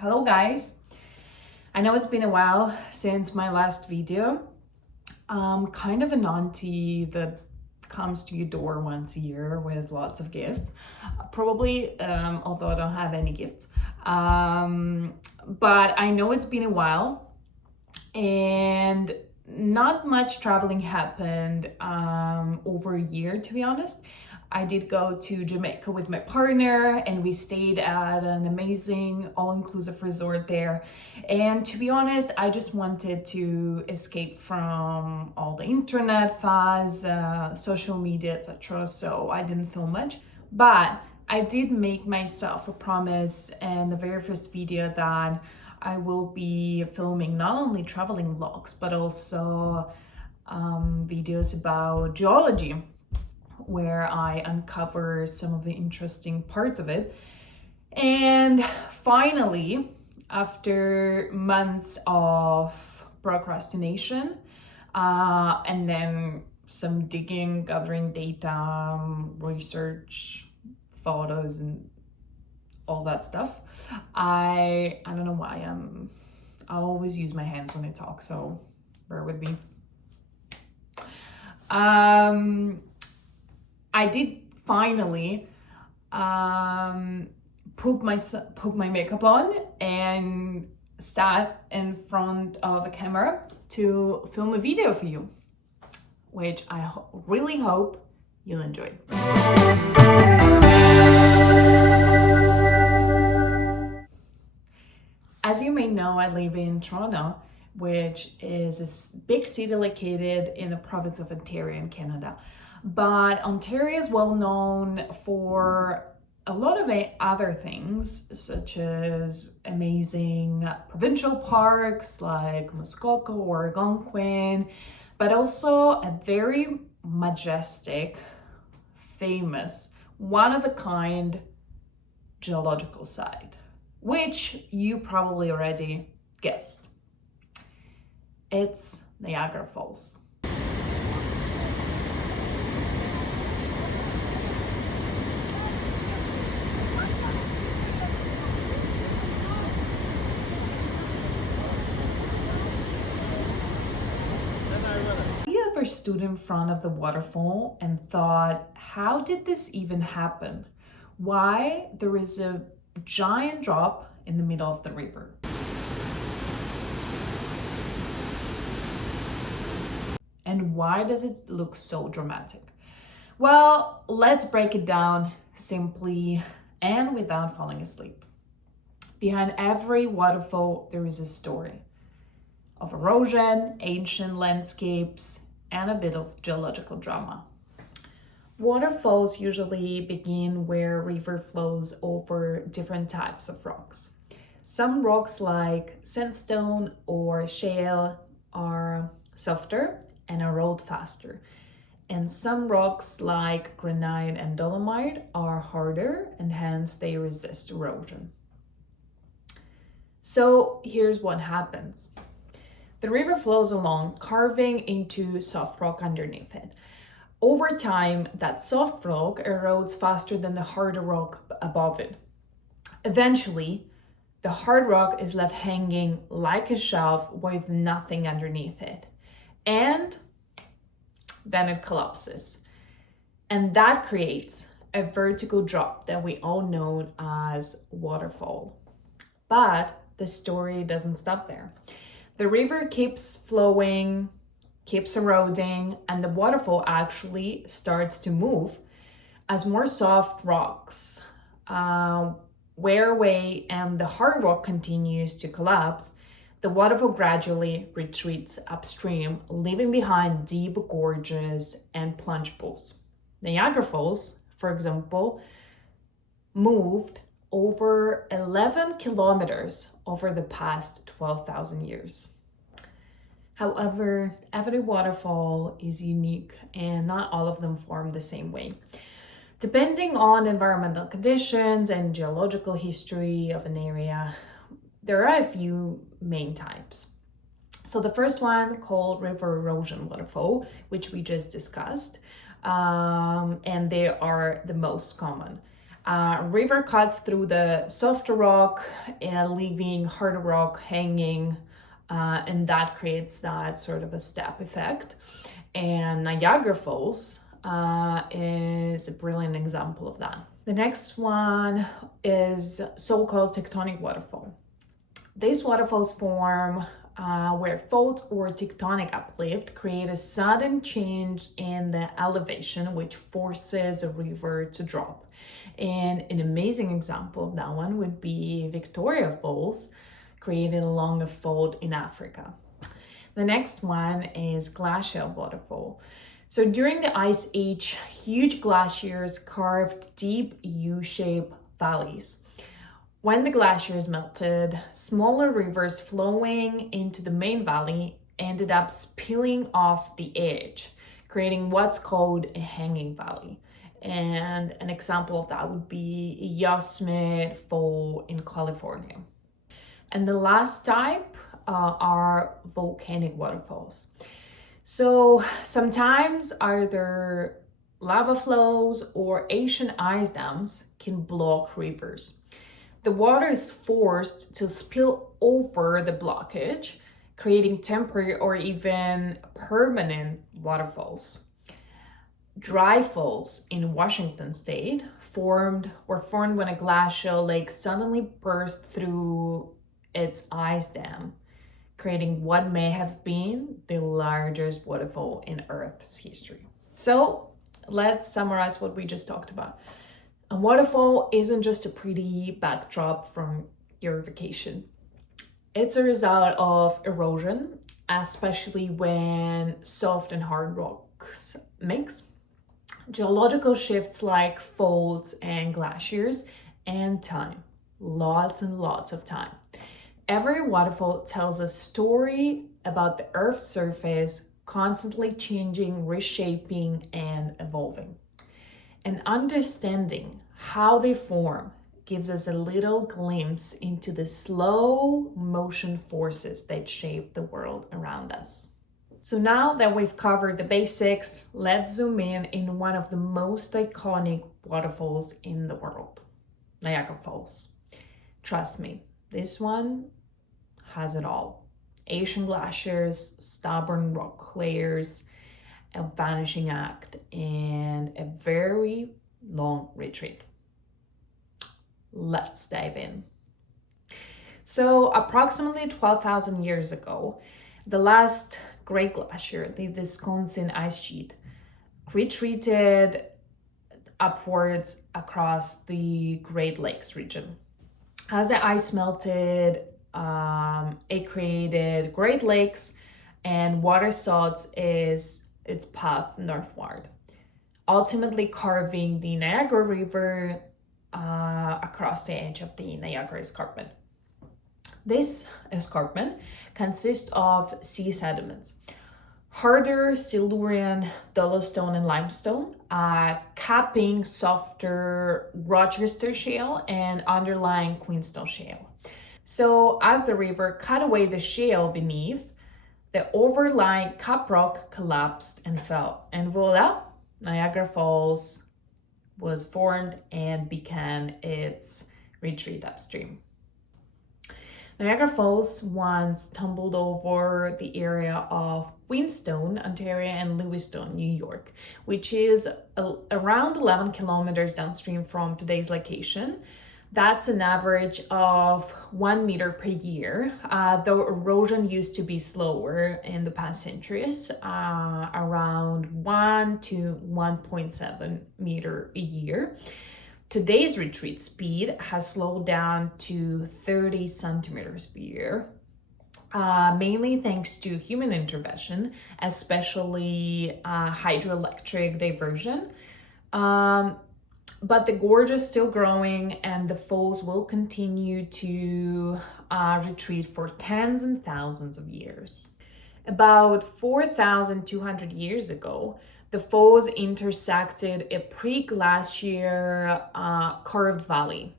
Hello guys! I know it's been a while since my last video. I'm kind of an auntie that comes to your door once a year with lots of gifts. Probably, although I don't have any gifts. But I know it's been a while and not much traveling happened over a year, to be honest. I did go to Jamaica with my partner and we stayed at an amazing all-inclusive resort there. And to be honest, I just wanted to escape from all the internet fuzz, social media, etc. So I didn't film much. But I did make myself a promise in the very first video that I will be filming not only traveling vlogs, but also videos about geology, where I uncover some of the interesting parts of it. And finally, after months of procrastination, and then some digging, gathering data, research, photos, and all that stuff, I don't know why I always use my hands when I talk, so bear with me. I did finally put my makeup on and sat in front of a camera to film a video for you, which I really hope you'll enjoy. As you may know, I live in Toronto, which is a big city located in the province of Ontario in Canada. But Ontario is well known for a lot of other things, such as amazing provincial parks like Muskoka or Algonquin, but also a very majestic, famous, one-of-a-kind geological site, which you probably already guessed. It's Niagara Falls. Have you ever stood in front of the waterfall and thought, how did this even happen? Why there is a giant drop in the middle of the river? And why does it look so dramatic? Well, let's break it down simply and without falling asleep. Behind every waterfall, there is a story of erosion, ancient landscapes, and a bit of geological drama. Waterfalls usually begin where river flows over different types of rocks. Some rocks like sandstone or shale are softer and erode faster. And some rocks like granite and dolomite are harder and hence they resist erosion. So here's what happens. The river flows along, carving into soft rock underneath it. Over time, that soft rock erodes faster than the harder rock above it. Eventually, the hard rock is left hanging like a shelf with nothing underneath it. And then it collapses. And that creates a vertical drop that we all know as waterfall. But the story doesn't stop there. The river keeps flowing, keeps eroding, and the waterfall actually starts to move as more soft rocks wear away and the hard rock continues to collapse. The waterfall gradually retreats upstream, leaving behind deep gorges and plunge pools. Niagara Falls, for example, moved over 11 kilometers over the past 12,000 years. However, every waterfall is unique and not all of them form the same way. Depending on environmental conditions and geological history of an area, there are a few main types. So the first one, called river erosion waterfall, which we just discussed, and they are the most common. River cuts through the softer rock, leaving harder rock hanging, and that creates that sort of a step effect. And Niagara Falls is a brilliant example of that. The next one is so-called tectonic waterfall. These waterfalls form where faults or tectonic uplift create a sudden change in the elevation, which forces a river to drop. And an amazing example of that one would be Victoria Falls, created along a fault in Africa. The next one is glacial waterfall. So during the Ice Age, huge glaciers carved deep U-shaped valleys. When the glaciers melted, smaller rivers flowing into the main valley ended up spilling off the edge, creating what's called a hanging valley. And an example of that would be Yosemite Fall in California. And the last type are volcanic waterfalls. So sometimes either lava flows or ancient ice dams can block rivers. The water is forced to spill over the blockage, creating temporary or even permanent waterfalls. Dry falls in Washington state were formed when a glacial lake suddenly burst through its ice dam, creating what may have been the largest waterfall in Earth's history. So let's summarize what we just talked about. A waterfall isn't just a pretty backdrop from your vacation. It's a result of erosion, especially when soft and hard rocks mix, geological shifts like faults and glaciers, and time. Lots and lots of time. Every waterfall tells a story about the Earth's surface constantly changing, reshaping, and evolving. And understanding how they form gives us a little glimpse into the slow motion forces that shape the world around us. So now that we've covered the basics, let's zoom in one of the most iconic waterfalls in the world, Niagara Falls. Trust me, this one has it all. Ancient glaciers, stubborn rock layers, a vanishing act, and a very long retreat. Let's dive in. So approximately 12,000 years ago, the last great glacier, the Wisconsin ice sheet, retreated upwards across the Great Lakes region. As the ice melted, it created Great Lakes, and water sought its path northward, ultimately carving the Niagara River across the edge of the Niagara Escarpment. This escarpment consists of sea sediments, harder Silurian, dolostone, and limestone, capping softer Rochester shale and underlying Queenstown shale. So as the river cut away the shale beneath, the overlying cap rock collapsed and fell, and voila, Niagara Falls was formed and began its retreat upstream. Niagara Falls once tumbled over the area of Queenstown, Ontario, and Lewiston, New York, which is around 11 kilometers downstream from today's location. That's an average of 1 meter per year, though erosion used to be slower in the past centuries, around 1 to 1.7 meter a year. Today's retreat speed has slowed down to 30 centimeters per year, mainly thanks to human intervention, especially hydroelectric diversion. But the gorge is still growing, and the falls will continue to retreat for tens and thousands of years. About 4,200 years ago, the falls intersected a pre-glacier carved valley,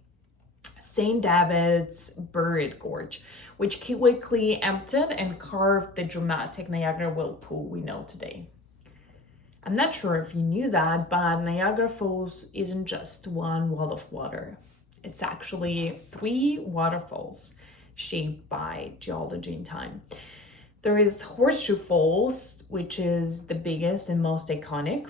St. David's Buried Gorge, which quickly emptied and carved the dramatic Niagara Whirlpool we know today. I'm not sure if you knew that, but Niagara Falls isn't just one wall of water. It's actually three waterfalls shaped by geology and time. There is Horseshoe Falls, which is the biggest and most iconic.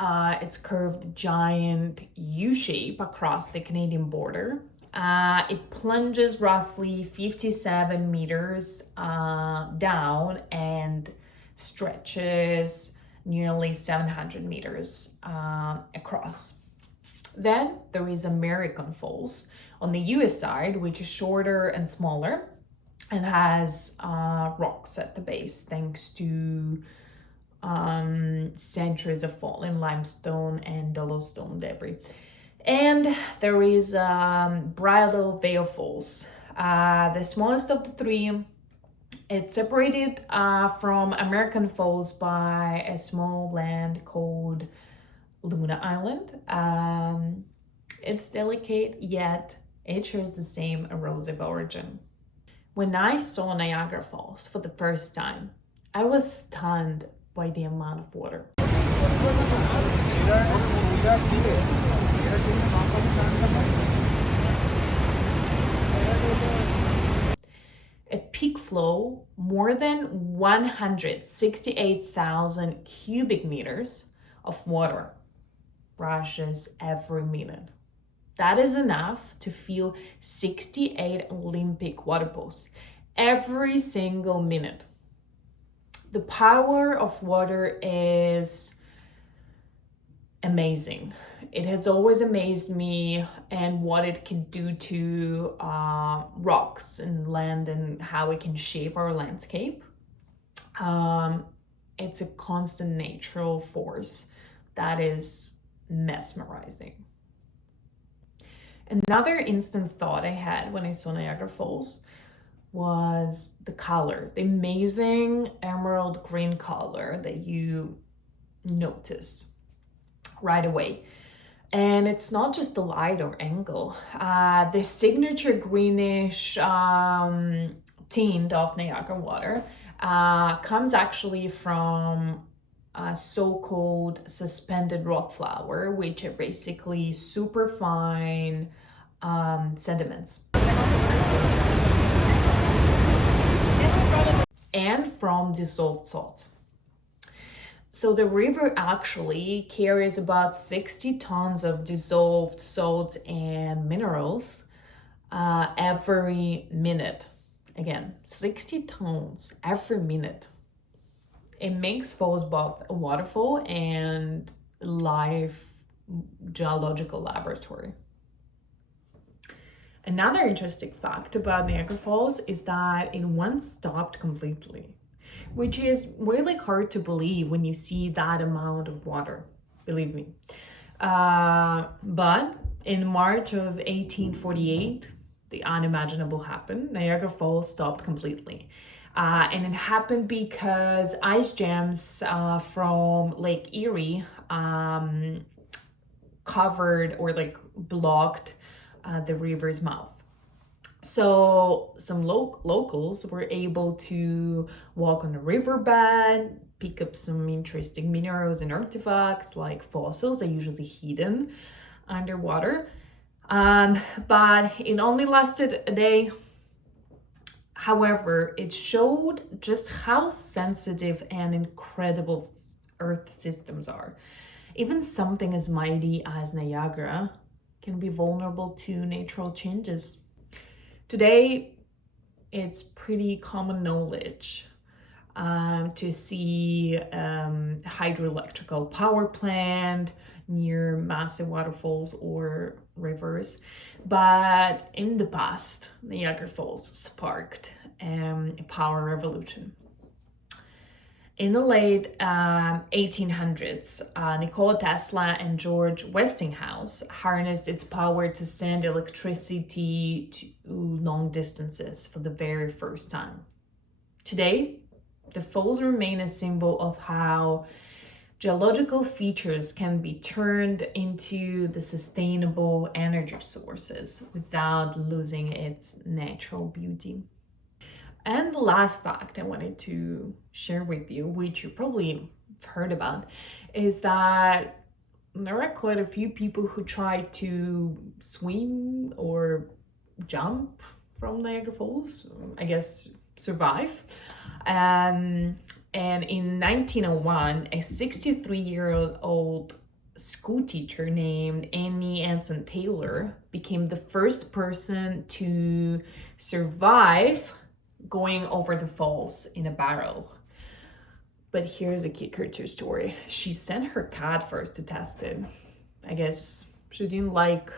It's curved giant U shape across the Canadian border. It plunges roughly 57 meters down and stretches nearly 700 meters across. Then there is American Falls on the US side, which is shorter and smaller and has rocks at the base thanks to centuries of fallen limestone and dolostone debris. And there is Bridal Veil Falls, the smallest of the three. It's separated from American Falls by a small land called Luna Island. It's delicate, yet it shares the same erosive origin. When I saw Niagara Falls for the first time, I was stunned by the amount of water. At peak flow, more than 168,000 cubic meters of water rushes every minute. That is enough to fill 68 Olympic water pools every single minute. The power of water is amazing. It has always amazed me, and what it can do to rocks and land and how it can shape our landscape. It's a constant natural force that is mesmerizing. Another instant thought I had when I saw Niagara Falls was the color, the amazing emerald green color that you notice right away. And it's not just the light or angle. The signature greenish tint of Niagara water comes actually from a so-called suspended rock flour, which are basically super fine sediments. And from dissolved salt. So the river actually carries about 60 tons of dissolved salts and minerals every minute. Again, 60 tons every minute. It makes falls both a waterfall and live geological laboratory. Another interesting fact about Niagara Falls is that it once stopped completely, which is really hard to believe when you see that amount of water, believe me. But in March of 1848, the unimaginable happened. Niagara Falls stopped completely. And it happened because ice jams from Lake Erie covered or blocked the river's mouth. So some locals were able to walk on the riverbed, pick up some interesting minerals and artifacts like fossils that are usually hidden underwater. But it only lasted a day. However, it showed just how sensitive and incredible Earth systems are. Even something as mighty as Niagara can be vulnerable to natural changes. Today, it's pretty common knowledge to see hydroelectrical power plant near massive waterfalls or rivers. But in the past, Niagara Falls sparked a power revolution. In the late 1800s, Nikola Tesla and George Westinghouse harnessed its power to send electricity to long distances for the very first time. Today, the falls remain a symbol of how geological features can be turned into the sustainable energy sources without losing its natural beauty. And the last fact I wanted to share with you, which you're probably heard about is that there are quite a few people who try to swim or jump from Niagara Falls, I guess survive. And in 1901, a 63-year-old school teacher named Annie Anson Taylor became the first person to survive going over the falls in a barrel. But here's a kicker to her story. She sent her cat first to test it. I guess she didn't like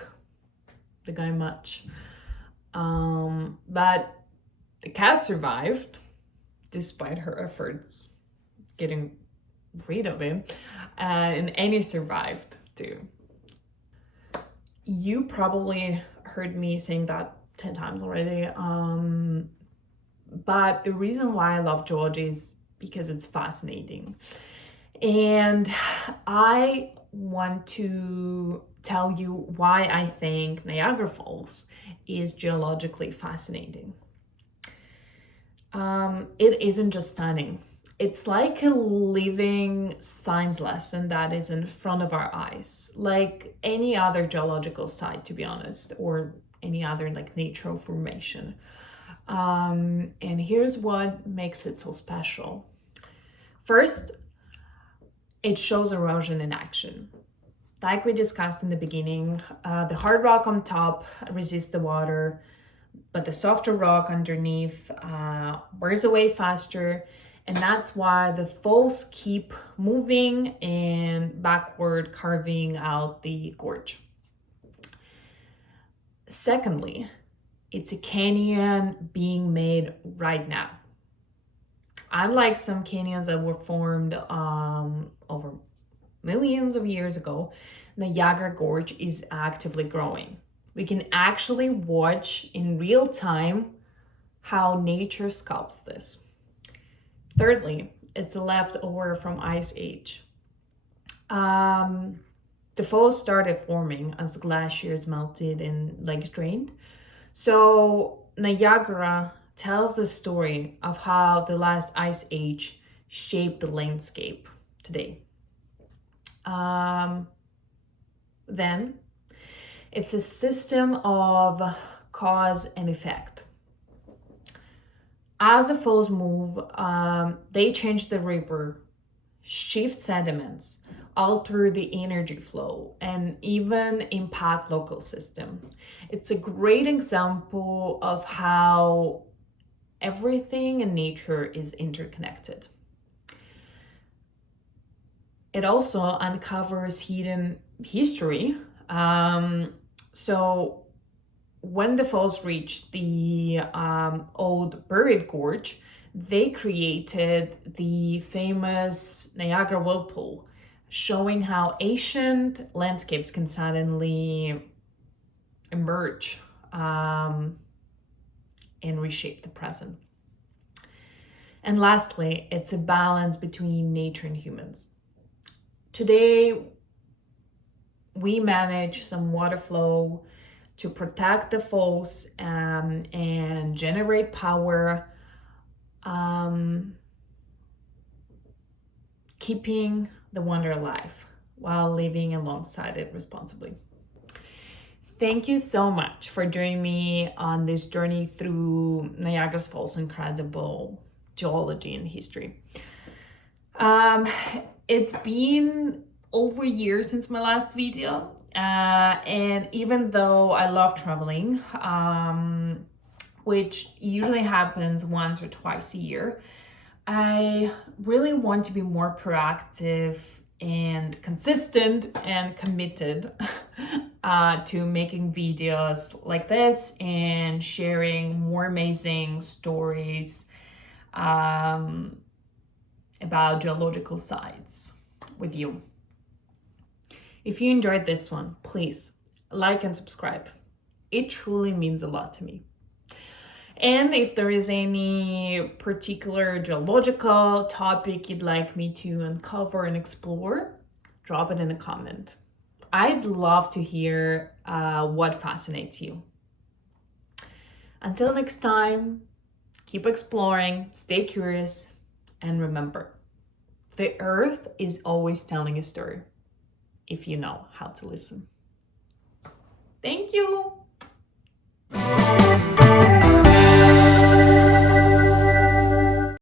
the guy much. But the cat survived despite her efforts getting rid of it. And Annie survived too. You probably heard me saying that 10 times already. But the reason why I love geology is because it's fascinating. And I want to tell you why I think Niagara Falls is geologically fascinating. It isn't just stunning. It's like a living science lesson that is in front of our eyes, like any other geological site, to be honest, or any other like natural formation. And here's what makes it so special. First, it shows erosion in action. Like we discussed in the beginning, the hard rock on top resists the water, but the softer rock underneath wears away faster, and that's why the falls keep moving and backward, carving out the gorge. Secondly, it's a canyon being made right now. Unlike some canyons that were formed over millions of years ago, the Niagara Gorge is actively growing. We can actually watch in real time how nature sculpts this. Thirdly, it's a leftover from Ice Age. The falls started forming as glaciers melted and lakes drained. So Niagara tells the story of how the last ice age shaped the landscape today. Then it's a system of cause and effect. As the falls move, they change the river, shift sediments, alter the energy flow, and even impact local system. It's a great example of how everything in nature is interconnected. It also uncovers hidden history. So when the falls reached the old buried gorge, they created the famous Niagara whirlpool, showing how ancient landscapes can suddenly emerge and reshape the present. And lastly, it's a balance between nature and humans. Today, we manage some water flow to protect the falls and generate power, keeping the wonder alive while living alongside it responsibly. Thank you so much for joining me on this journey through Niagara Falls' incredible geology and history. It's been over a year since my last video, and even though I love traveling, which usually happens once or twice a year, I really want to be more proactive and consistent and committed to making videos like this and sharing more amazing stories about geological sites with you. If you enjoyed this one, please like and subscribe. It truly means a lot to me. And if there is any particular geological topic you'd like me to uncover and explore, drop it in a comment. I'd love to hear what fascinates you. Until next time, keep exploring, stay curious, and remember, The earth is always telling a story if you know how to listen. Thank you.